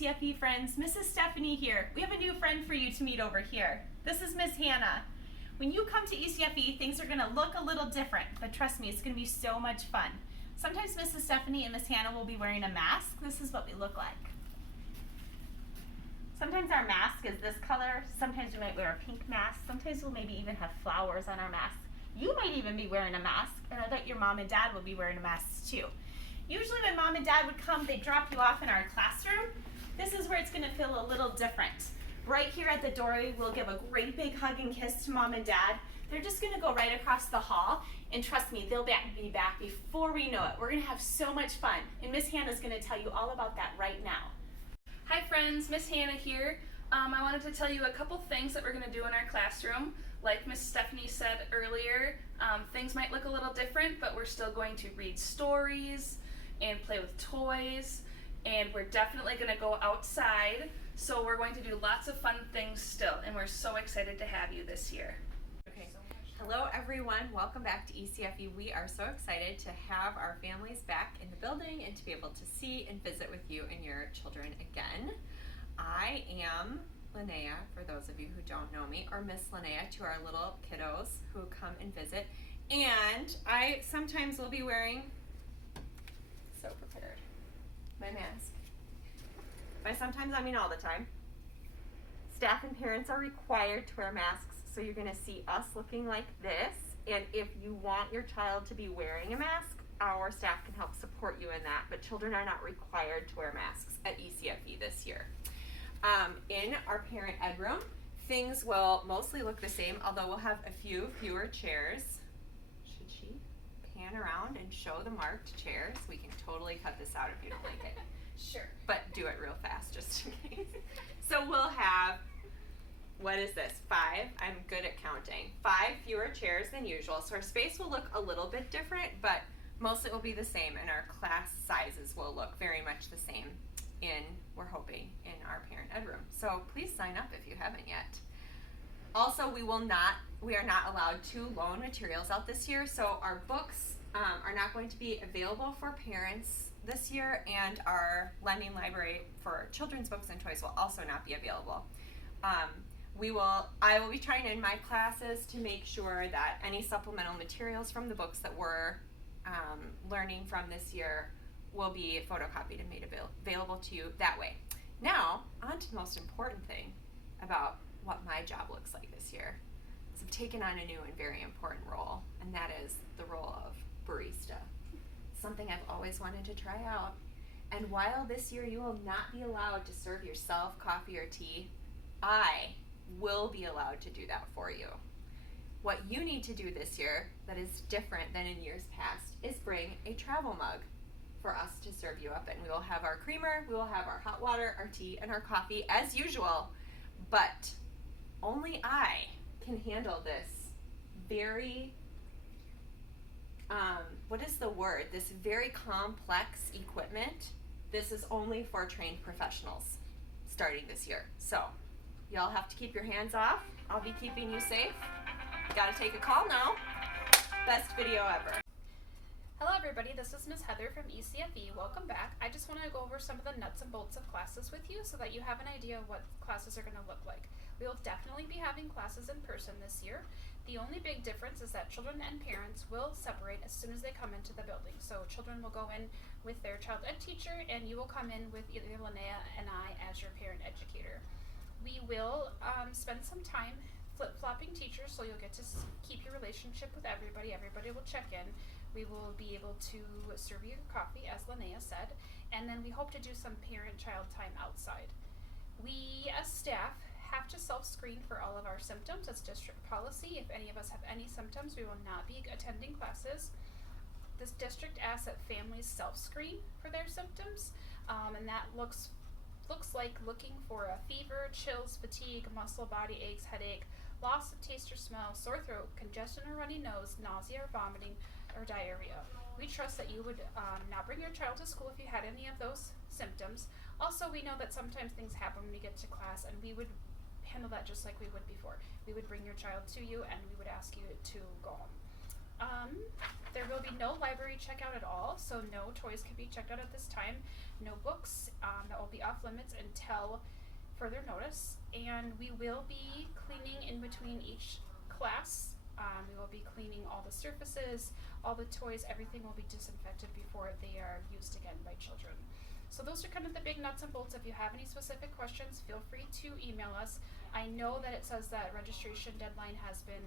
ECFE friends, Mrs. Stephanie here. We have a new friend for you to meet over here. This is Miss Hannah. When you come to ECFE, things are going to look a little different, but trust me, it's going to be so much fun. Sometimes Mrs. Stephanie and Miss Hannah will be wearing a mask. This is what we look like. Sometimes our mask is this color. Sometimes we might wear a pink mask. Sometimes we'll maybe even have flowers on our mask. You might even be wearing a mask, and I bet your mom and dad will be wearing a mask too. Usually when mom and dad would come, they'd drop you off in our classroom. This is where it's going to feel a little different. Right here at the doorway, we'll give a great big hug and kiss to mom and dad. They're just going to go right across the hall, and trust me, they'll be back before we know it. We're going to have so much fun, and Miss Hannah's going to tell you all about that right now. Hi friends, Miss Hannah here. I wanted to tell you a couple things that we're going to do in our classroom. Like Miss Stephanie said earlier, things might look a little different, but we're still going to read stories and play with toys, and we're definitely going to go outside, so we're going to do lots of fun things still, and we're so excited to have you this year. Okay. Hello everyone, welcome back to ECFE. We are so excited to have our families back in the building and to be able to see and visit with you and your children again. I am Linnea, for those of you who don't know me, or Miss Linnea to our little kiddos who come and visit, and I sometimes will be wearing, so prepared, my mask. By sometimes, I mean all the time. Staff and parents are required to wear masks, so you're going to see us looking like this, and if you want your child to be wearing a mask, our staff can help support you in that, but children are not required to wear masks at ECFE this year. In our parent ed room, things will mostly look the same, although we'll have a few fewer chairs. Should she pan around and show the marked chairs? We can totally cut this out if you don't like it. Sure. But do it real fast just in case. So we'll have, what is this, 5? I'm good at counting. 5 fewer chairs than usual. So our space will look a little bit different, but mostly it will be the same, and our class sizes will look very much the same we're hoping, in our parent ed room. So please sign up if you haven't yet. Also, we are not allowed to loan materials out this year, so our books are not going to be available for parents this year, and our lending library for children's books and toys will also not be available. I will be trying in my classes to make sure that any supplemental materials from the books that we're learning from this year will be photocopied and made available to you that way. Now, on to the most important thing about what my job looks like this year. So I've taken on a new and very important role, and that is the role of barista. Something I've always wanted to try out. And while this year you will not be allowed to serve yourself coffee or tea, I will be allowed to do that for you. What you need to do this year that is different than in years past is bring a travel mug for us to serve you up in. We will have our creamer, we will have our hot water, our tea, and our coffee as usual, but only I can handle this very, what is the word? This very complex equipment. This is only for trained professionals starting this year. So y'all have to keep your hands off. I'll be keeping you safe. Gotta take a call now. Best video ever. Hello everybody, this is Ms. Heather from ECFE. Welcome back. I just want to go over some of the nuts and bolts of classes with you so that you have an idea of what classes are going to look like. We will definitely be having classes in person this year. The only big difference is that children and parents will separate as soon as they come into the building. So children will go in with their child ed teacher, and you will come in with either Linnea and I as your parent educator. We will spend some time flip-flopping teachers, so you'll get to keep your relationship with everybody. Everybody will check in. We will be able to serve you coffee, as Linnea said, and then we hope to do some parent-child time outside. We, as staff, have to self-screen for all of our symptoms. It's district policy. If any of us have any symptoms, we will not be attending classes. This district asks that families self-screen for their symptoms, and that looks like looking for a fever, chills, fatigue, muscle, body aches, headache, loss of taste or smell, sore throat, congestion or runny nose, nausea or vomiting, or diarrhea. We trust that you would not bring your child to school if you had any of those symptoms. Also, we know that sometimes things happen when we get to class, and we would handle that just like we would before. We would bring your child to you, and we would ask you to go home. There will be no library checkout at all, so no toys can be checked out at this time. No books, that will be off limits until further notice. And we will be cleaning in between each class. We will be cleaning all the surfaces, all the toys, everything will be disinfected before they are used again by children. So those are kind of the big nuts and bolts. If you have any specific questions, feel free to email us. I know that it says that registration deadline has been,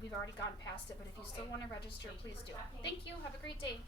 we've already gone past it, but if you still want to register, please do. Thank you. Have a great day.